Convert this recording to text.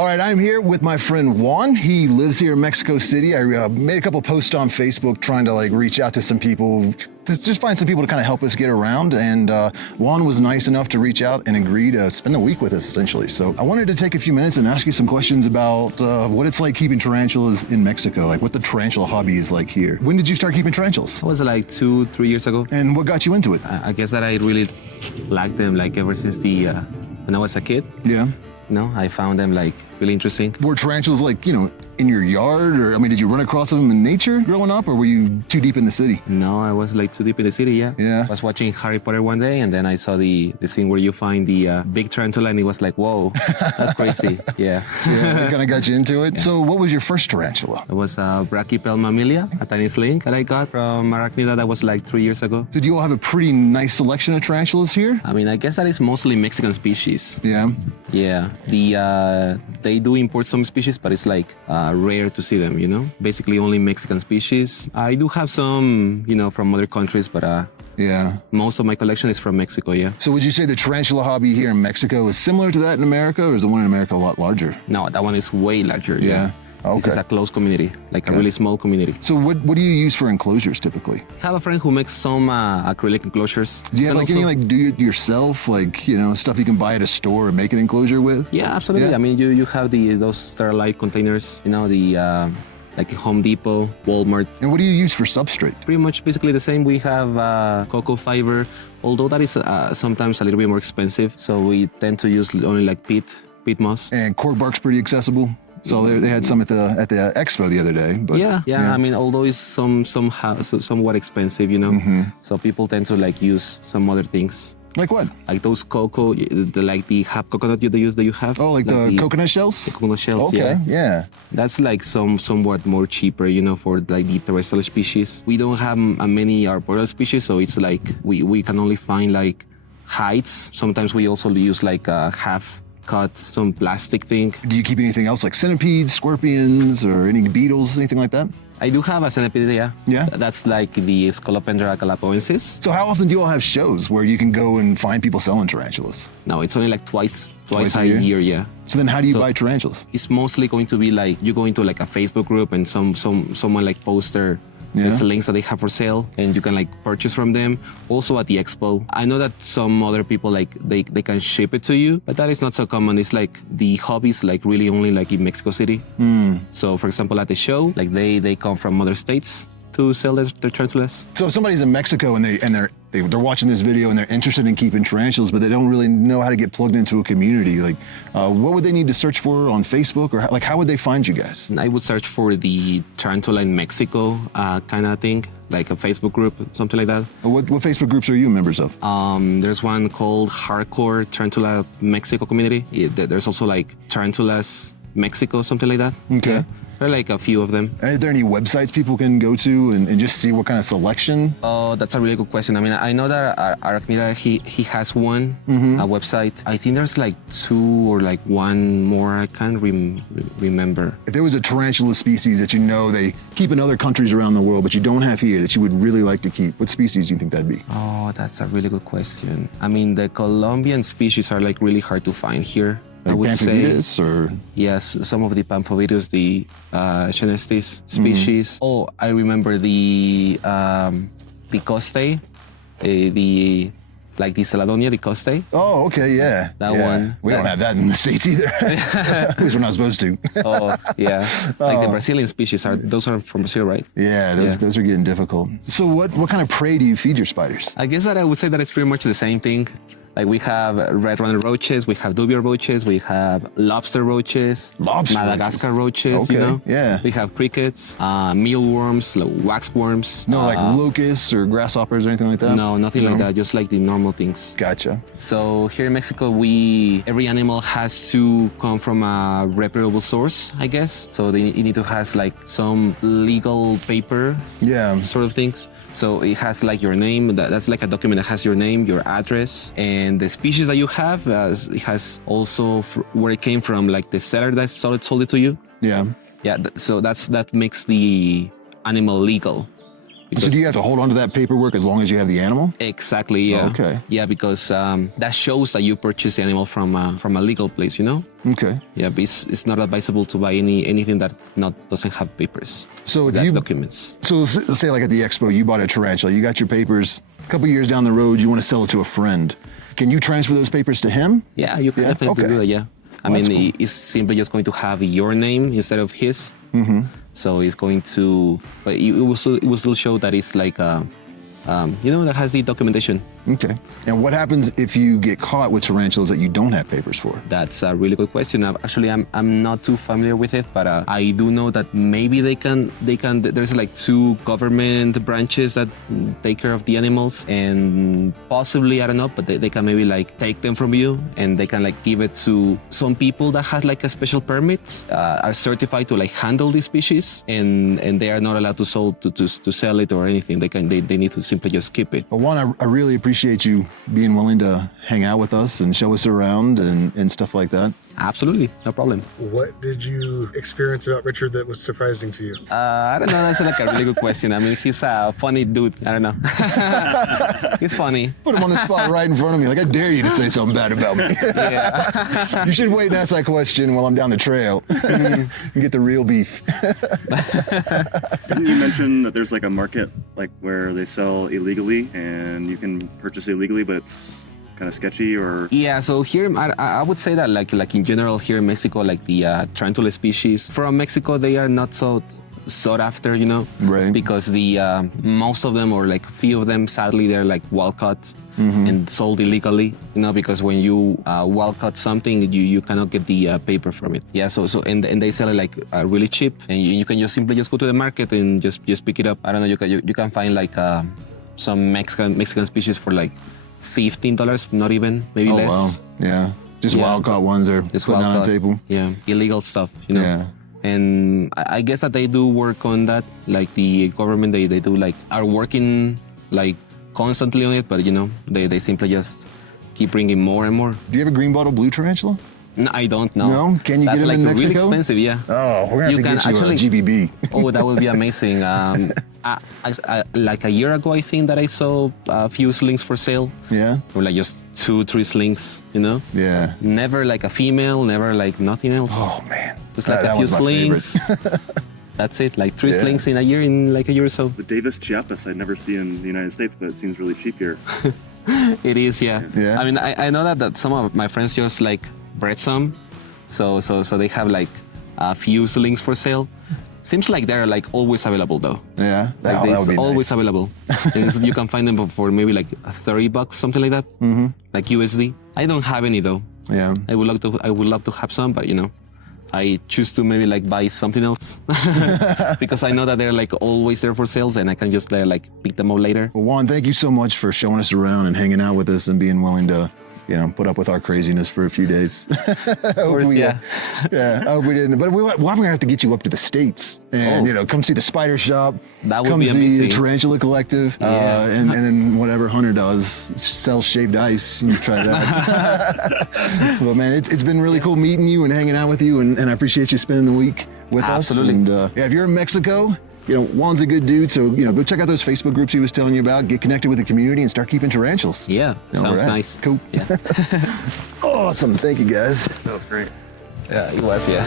All right, I'm here with my friend Juan. He lives here in Mexico City. I made a couple posts on Facebook trying to reach out to some people, just find some people to kind of help us get around. And Juan was nice enough to reach out and agree to spend the week with us, essentially. So I wanted to take a few minutes and ask you some questions about what it's like keeping tarantulas in Mexico, like what the tarantula hobby is like here. When did you start keeping tarantulas? It was like 2-3 years ago. And what got you into it? I guess that I really liked them ever since when I was a kid. Yeah. I found them really interesting. Were tarantulas in your yard, or did you run across them in nature growing up, or were you too deep in the city? No, I was too deep in the city. Yeah. I was watching Harry Potter one day, and then I saw the scene where you find the big tarantula, and it was like, whoa, that's crazy. Yeah. Yeah, it kind of got you into it. Yeah. So, what was your first tarantula? It was a brachypel mammalia, a tiny sling that I got from Arachnida. That was 3 years ago. Did you all have a pretty nice selection of tarantulas here? I guess that is mostly Mexican species. Yeah. Yeah. They do import some species, but it's rare to see them, Basically only Mexican species. I do have some, from other countries, but yeah. Most of my collection is from Mexico, yeah. So would you say the tarantula hobby here in Mexico is similar to that in America, or is the one in America a lot larger? No, that one is way larger, yeah. Okay. This is a close community, a really small community. So what do you use for enclosures typically? I have a friend who makes some acrylic enclosures. Do you have any do-it-yourself, stuff you can buy at a store and make an enclosure with? Yeah, absolutely. Yeah. You have those Sterilite containers, like Home Depot, Walmart. And what do you use for substrate? Pretty much basically the same. We have cocoa fiber, although that is sometimes a little bit more expensive. So we tend to use only peat moss. And cork bark's pretty accessible. So they had some at the expo the other day. But yeah. Although it's somewhat expensive, Mm-hmm. So people tend to use some other things. Like what? Like those cocoa, the half coconut that you have. Oh, the coconut shells? The coconut shells, okay, yeah. That's somewhat more cheaper, for the terrestrial species. We don't have many arboreal species, so it's we can only find hides. Sometimes we also use half cut, some plastic thing. Do you keep anything else like centipedes, scorpions, or any beetles, anything like that? I do have a centipede, yeah. Yeah? That's the Scolopendra calapoensis. So how often do you all have shows where you can go and find people selling tarantulas? No, it's only twice a year, yeah. So then how do you buy tarantulas? It's mostly going to be you go into a Facebook group and someone posts there's links that they have for sale, and you can purchase from them. Also at the expo, I know that some other people they can ship it to you, but that is not so common. It's the hobbies really only in Mexico City. So for example, at the show, they come from other states to sell their tarantulas. So if somebody's in Mexico and they're watching this video and they're interested in keeping tarantulas, but they don't really know how to get plugged into a community, what would they need to search for on Facebook, or how would they find you guys? I would search for the Tarantula in Mexico kind of thing, like a Facebook group, something like that. What Facebook groups are you members of? There's one called Hardcore Tarantula Mexico Community. There's also Tarantulas Mexico, something like that. Okay. Yeah. There are a few of them. Are there any websites people can go to and just see what kind of selection? Oh, that's a really good question. I know that Arachnida, he has one a website. I think there's 2 or one more. I can't remember. If there was a tarantula species that they keep in other countries around the world, but you don't have here that you would really like to keep, what species do you think that'd be? Oh, that's a really good question. The Colombian species are really hard to find here. I would say, or yes, some of the Pamphovirus, the Chenestis species. Oh, I remember the Coste, the Celadonia, the Coste. Oh, okay, yeah. That one. We don't have that in the States either. At least we're not supposed to. Oh, yeah. The Brazilian species those are from Brazil, right? Yeah, those are getting difficult. So what kind of prey do you feed your spiders? I guess that I would say that it's pretty much the same thing. We have red runner roaches, we have dubia roaches, we have lobster roaches, Madagascar roaches, okay, yeah. We have crickets, mealworms, waxworms. No, locusts or grasshoppers or anything like that? No, nothing like that, just the normal things. Gotcha. So here in Mexico, every animal has to come from a reputable source, I guess. So it need to have some legal paper, sort of things. So it has your name, that's a document that has your name, your address, and the species that you have. It has also where it came from, the seller that sold it to you. Yeah. Yeah, so that makes the animal legal. Because So do you have to hold on to that paperwork as long as you have the animal? exactly, yeah. Oh, okay. Yeah, because that shows that you purchased the animal from a legal place, you know? Okay. Yeah, but it's not advisable to buy anything that doesn't have papers. So if That you documents. So say like at the expo, you bought a tarantula, you got your papers. A couple years down the road, you want to sell it to a friend. Can you transfer those papers to him? Yeah, you can Yeah? definitely Okay. do that. Yeah, I Well, mean, that's cool. it's simply just going to have your name instead of his. Mm-hmm. So it's going to, but it will still show that it's like that has the documentation. Okay. And what happens if you get caught with tarantulas that you don't have papers for? That's a really good question. I'm not too familiar with it, but I do know that maybe they can. There's like 2 government branches that take care of the animals, and possibly I don't know, but they can maybe like take them from you, and they can like give it to some people that have like a special permit, are certified to like handle the species, and they are not allowed to sell it or anything. They need to simply just keep it. Well, Juan, I really appreciate you being willing to hang out with us and show us around and stuff like that. Absolutely, no problem. What did you experience about Richard that was surprising to you? I don't know. That's like a really good question. I mean, he's a funny dude. I don't know. He's funny. Put him on the spot right in front of me. Like, I dare you to say something bad about me. Yeah. You should wait and ask that question while I'm down the trail. And get the real beef. Didn't you mention that there's like a market like where they sell illegally and you can purchase illegally, but it's kind of sketchy? Or Yeah, so here I would say that like in general here in Mexico, like the tarantula species from Mexico, they are not so sought after, you know, Right. because the most of them, or like a few of them, sadly, they're like wild caught and sold illegally, you know, because when you wild cut something, you cannot get the paper from it. Yeah, so and they sell it like really cheap, and you can just simply just go to the market and just pick it up. I don't know, you can find like some Mexican species for like $15, not even, maybe less. Wow. Yeah. Just Yeah. wild caught ones are Just put wild down on caught. the table. Yeah, illegal stuff, you know. Yeah. And I guess that they do work on that. Like the government, they do like are working like constantly on it, but you know, they simply just keep bringing more and more. Do you have a green bottle blue tarantula? No, I don't know. No? Can you That's get them like in really Mexico? expensive, yeah. Oh, we're You gonna have can to get you actually- a GBB. Oh, that would be amazing. Like a year ago, I think that I saw a few slings for sale. Yeah. Or like just 2-3 slings, you know? Yeah. Never like a female, never like nothing else. Oh man. Just like That a few was my favorite. slings. That's it, like 3 Yeah. slings in a year or so. the Davis Chiapas I'd never see in the United States, but it seems really cheap here. It is, yeah. Yeah. I mean, I know that some of my friends just like bred some, so they have like a few slings for sale. Seems like they're like always available though. Yeah. Like that would it's be always nice. available. And you can find them for maybe like $30, something like that. Mm-hmm. Like USD. I don't have any though. Yeah. I would love to have some, but you know, I choose to maybe like buy something else because I know that they're like always there for sales, and I can just like pick them up later. Well, Juan, thank you so much for showing us around and hanging out with us and being willing to, you know, put up with our craziness for a few days. Of course, yeah. Yeah, I hope we didn't. But we're going to have to get you up to the States and, Oh. you know, come see the spider shop. That would come be see the amazing. Tarantula Collective. Yeah. And then whatever Hunter does, sells shaved ice. You try that. But man, it's been really cool meeting you and hanging out with you. And I appreciate you spending the week with Absolutely. us. And yeah, if you're in Mexico, you know, Juan's a good dude. So, you know, go check out those Facebook groups he was telling you about. Get connected with the community and start keeping tarantulas. Yeah, All sounds right. nice. Cool. Yeah. Awesome. Thank you, guys. That was great. Yeah, it was, yeah.